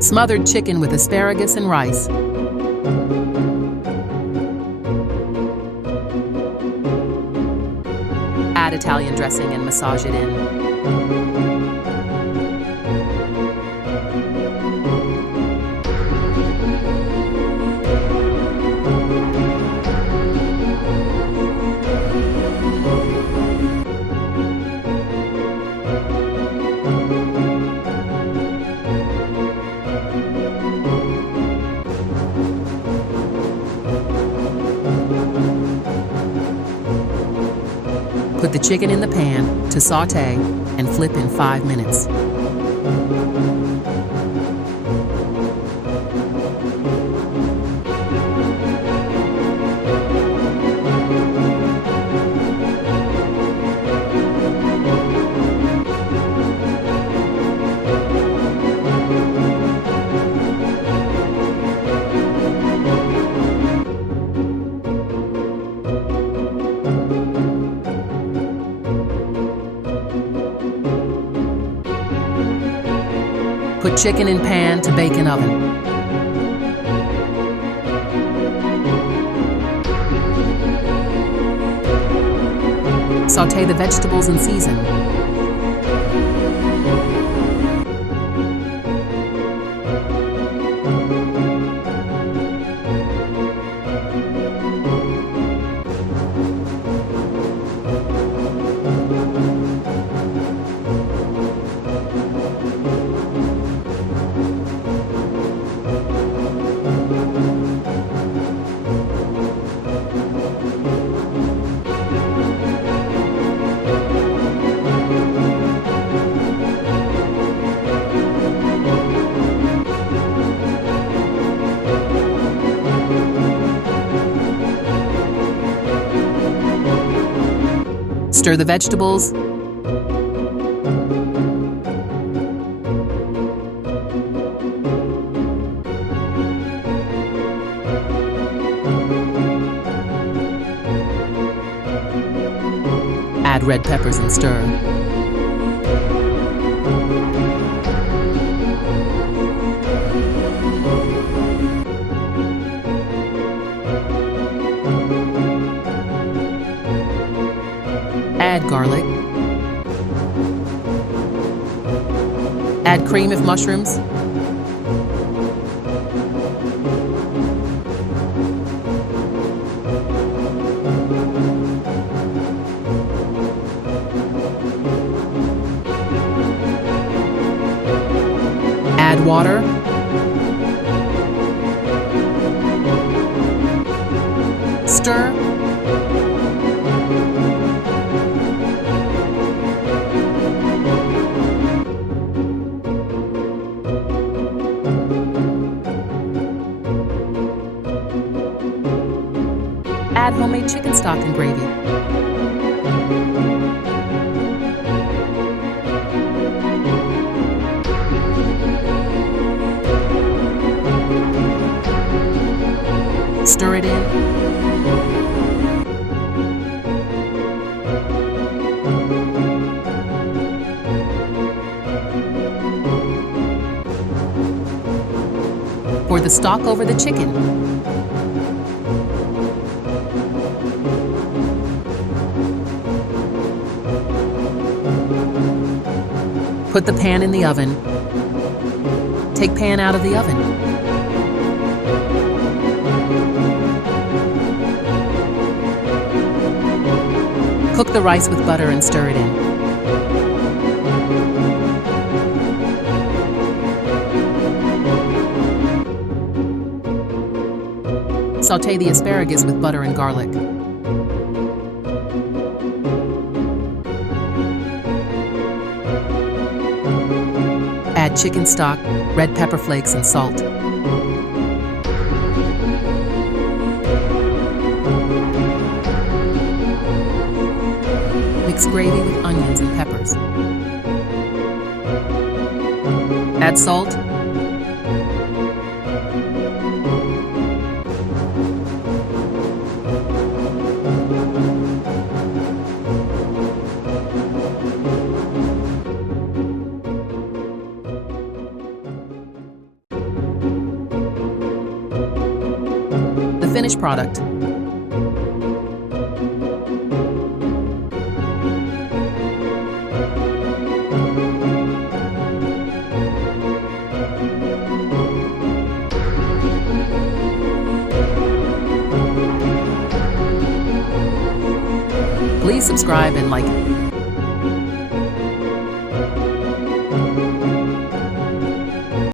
Smothered chicken with asparagus and rice. Add Italian dressing and massage it in. Put the chicken in the pan to sauté and flip in 5 minutes. Put chicken in pan to bake in oven. Sauté the vegetables and season. Stir the vegetables. Add red peppers and stir. Add garlic. Add cream of mushrooms. Add water. Stir. Add homemade chicken stock and gravy. Stir it in. Pour the stock over the chicken. Put the pan in the oven. Take pan out of the oven. Cook the rice with butter and stir it in. Sauté the asparagus with butter and garlic. Add chicken stock, red pepper flakes, and salt. Mix gravy with onions and peppers. Add salt. finished product. Please subscribe and like it.